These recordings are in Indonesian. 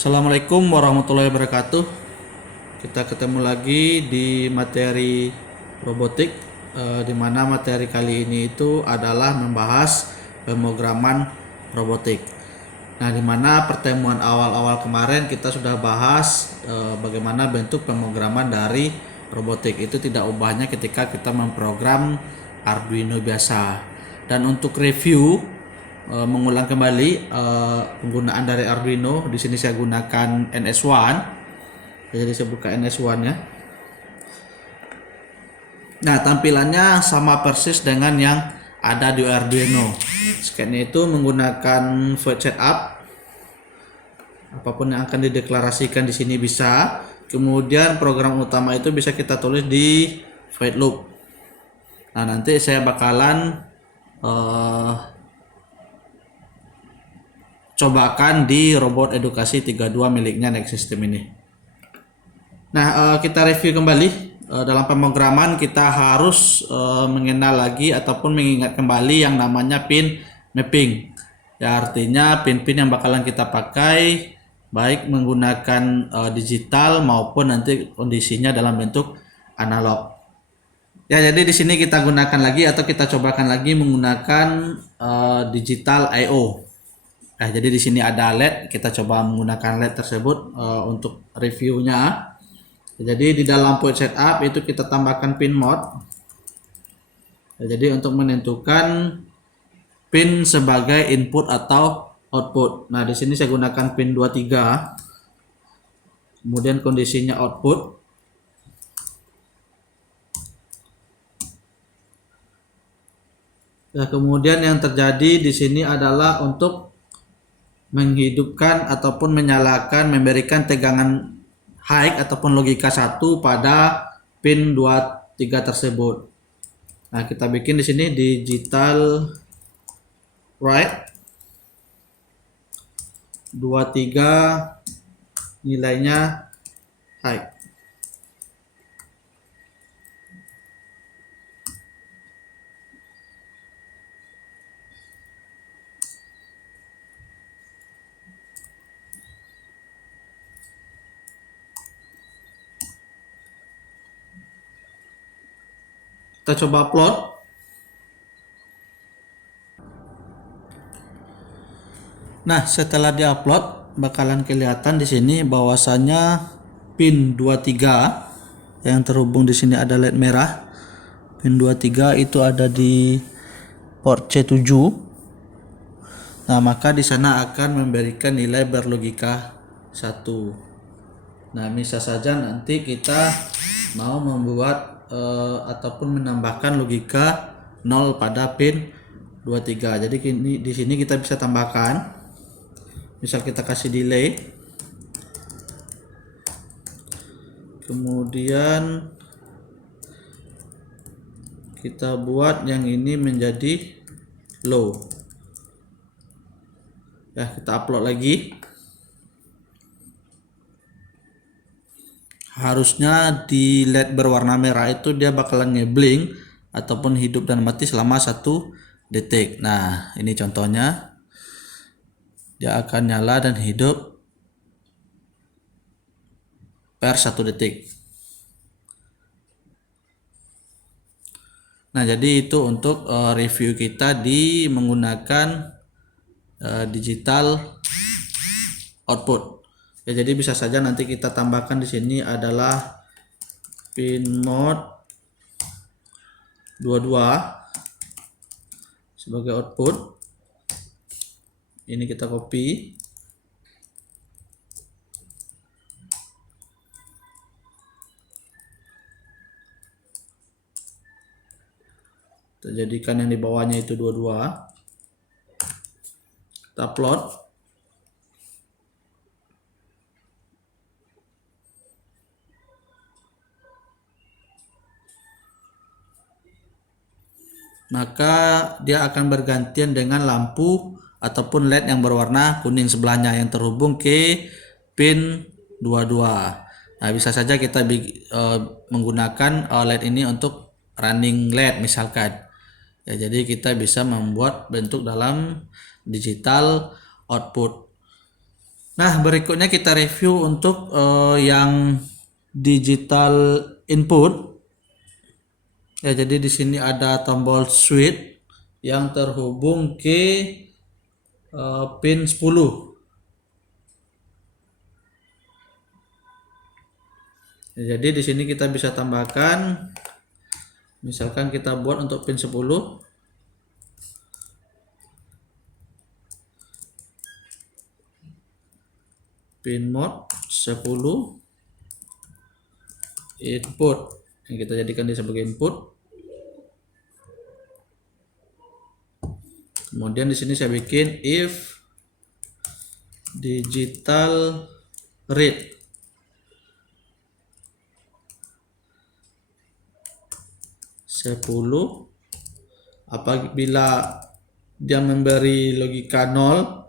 Assalamualaikum warahmatullahi wabarakatuh. Kita ketemu lagi di materi robotik, di mana materi kali ini itu adalah membahas pemrograman robotik. Nah, di mana pertemuan awal-awal kemarin kita sudah bahas bagaimana bentuk pemrograman dari robotik. Itu tidak ubahnya ketika kita memprogram Arduino biasa. Dan untuk review, mengulang kembali penggunaan dari Arduino. Di sini saya gunakan NS1. Jadi saya buka NS1 ya. Nah, tampilannya sama persis dengan yang ada di Arduino. Scan-nya itu menggunakan void setup. Apapun yang akan dideklarasikan di sini bisa. Kemudian program utama itu bisa kita tulis di void loop. Nah, nanti saya bakalan cobakan di robot edukasi 32 miliknya Next System ini. Nah, kita review kembali. Dalam pemrograman kita harus mengenal lagi ataupun mengingat kembali yang namanya pin mapping. Ya, artinya pin-pin yang bakalan kita pakai baik menggunakan digital maupun nanti kondisinya dalam bentuk analog. Ya, jadi di sini kita gunakan lagi atau kita cobakan lagi menggunakan digital I/O. Nah, jadi di sini ada LED, kita coba menggunakan LED tersebut untuk reviewnya. Jadi di dalam void setup itu kita tambahkan pin mode. Nah, jadi untuk menentukan pin sebagai input atau output. Nah, di sini saya gunakan pin 23. Kemudian kondisinya output. Nah, kemudian yang terjadi di sini adalah untuk menghidupkan ataupun menyalakan, memberikan tegangan high ataupun logika 1 pada pin 23 tersebut. Nah, kita bikin di sini digital write 23 nilainya high. Kita coba upload. Nah, setelah diupload bakalan kelihatan di sini bahwasanya pin 23 yang terhubung di sini ada LED merah. Pin 23 itu ada di port C7. Nah, maka di sana akan memberikan nilai berlogika 1. Nah, bisa saja nanti kita mau membuat ataupun menambahkan logika 0 pada pin 23. Jadi di sini kita bisa tambahkan. Misal kita kasih delay. Kemudian kita buat yang ini menjadi low. Ya, kita upload lagi. Harusnya di LED berwarna merah itu dia bakalan ngeblink ataupun hidup dan mati selama 1 detik. Nah, ini contohnya. Dia akan nyala dan hidup per 1 detik. Nah, jadi itu untuk review kita di menggunakan digital output. Ya, jadi bisa saja nanti kita tambahkan di sini adalah pin mode 22 sebagai output. Ini kita copy. Kita jadikan yang di bawahnya itu 22. Kita upload. Maka dia akan bergantian dengan lampu ataupun LED yang berwarna kuning sebelahnya yang terhubung ke pin 22. Nah, bisa saja kita menggunakan LED ini untuk running LED misalkan. Ya, jadi kita bisa membuat bentuk dalam digital output. Nah, berikutnya kita review untuk yang digital input. Ya, jadi di sini ada tombol switch yang terhubung ke pin 10. Ya, jadi di sini kita bisa tambahkan, misalkan kita buat untuk pin 10, pin mode 10 input yang kita jadikan dia sebagai input. Kemudian di sini saya bikin if digital read (10) apabila dia memberi logika 0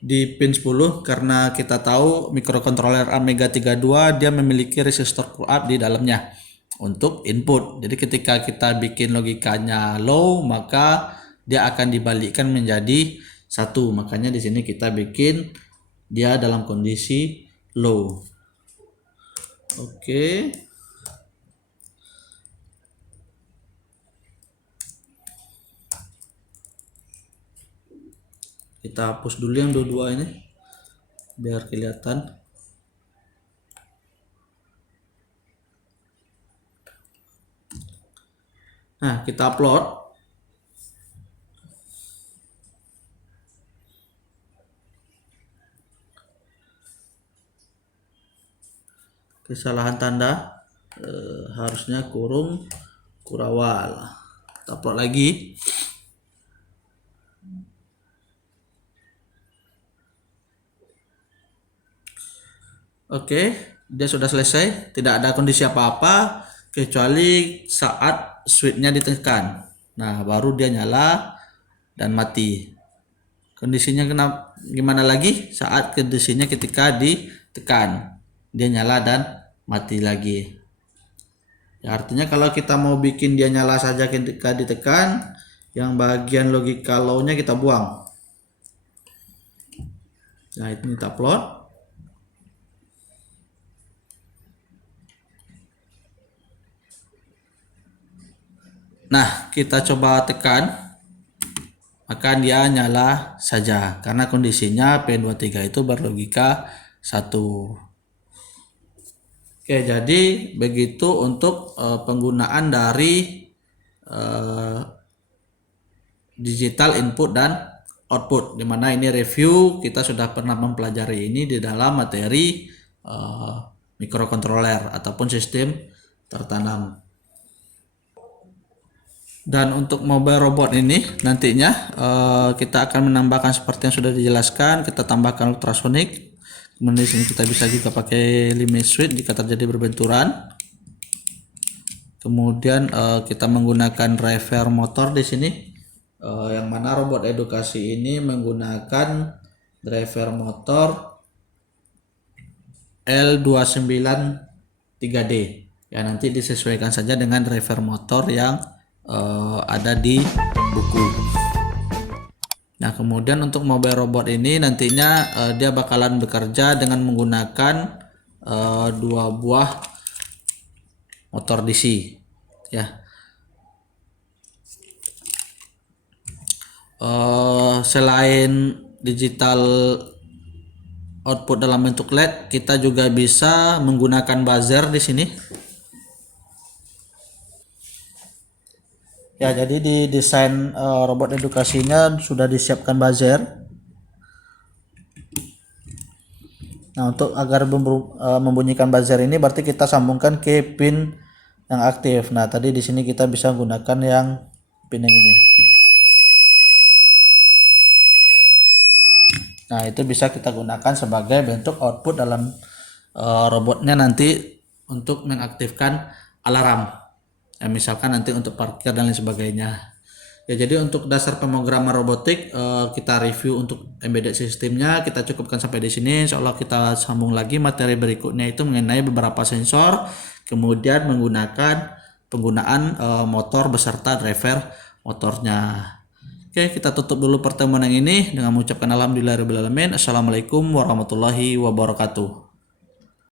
di pin 10, karena kita tahu mikrokontroler Amiga 32 dia memiliki resistor pull up di dalamnya untuk input. Jadi ketika kita bikin logikanya low, maka dia akan dibalikkan menjadi 1. Makanya di sini kita bikin dia dalam kondisi low. Oke. Kita hapus dulu yang dua-dua ini biar kelihatan. Nah, kita upload. Kesalahan tanda, harusnya kurung kurawal. Kita upload lagi. Oke, dia sudah selesai, tidak ada kondisi apa-apa kecuali saat switch-nya ditekan. Nah, baru dia nyala dan mati. Kondisinya gimana lagi? Saat kondisinya ketika ditekan, dia nyala dan mati lagi. Ya, artinya kalau kita mau bikin dia nyala saja ketika ditekan, yang bagian logika low-nya kita buang. Nah, itu kita upload. Nah, kita coba tekan, maka dia nyala saja karena kondisinya P23 itu berlogika 1. Oke, jadi begitu untuk penggunaan dari digital input dan output, dimana ini review kita sudah pernah mempelajari ini di dalam materi mikrokontroler ataupun sistem tertanam. Dan untuk mobile robot ini nantinya kita akan menambahkan seperti yang sudah dijelaskan, kita tambahkan ultrasonic. Kemudian di sini kita bisa juga pakai limit switch jika terjadi berbenturan. Kemudian kita menggunakan driver motor di sini, yang mana robot edukasi ini menggunakan driver motor L293D. Ya, nanti disesuaikan saja dengan driver motor yang ada di buku. Nah, kemudian untuk mobile robot ini nantinya dia bakalan bekerja dengan menggunakan 2 buah motor DC, ya. Selain digital output dalam bentuk LED, kita juga bisa menggunakan buzzer di sini. Ya, jadi di desain robot edukasinya sudah disiapkan buzzer. Nah, untuk agar membunyikan buzzer ini berarti kita sambungkan ke pin yang aktif. Nah, tadi di sini kita bisa gunakan yang pin yang ini. Nah, itu bisa kita gunakan sebagai bentuk output dalam robotnya nanti untuk mengaktifkan alarm. Ya, misalkan nanti untuk parkir dan lain sebagainya. Ya, jadi untuk dasar pemrograman robotik kita review untuk embedded sistemnya kita cukupkan sampai di sini. Insya Allah kita sambung lagi materi berikutnya itu mengenai beberapa sensor, kemudian menggunakan penggunaan motor beserta driver motornya. Oke, kita tutup dulu pertemuan yang ini dengan mengucapkan alhamdulillahirabbil alamin. Assalamualaikum warahmatullahi wabarakatuh.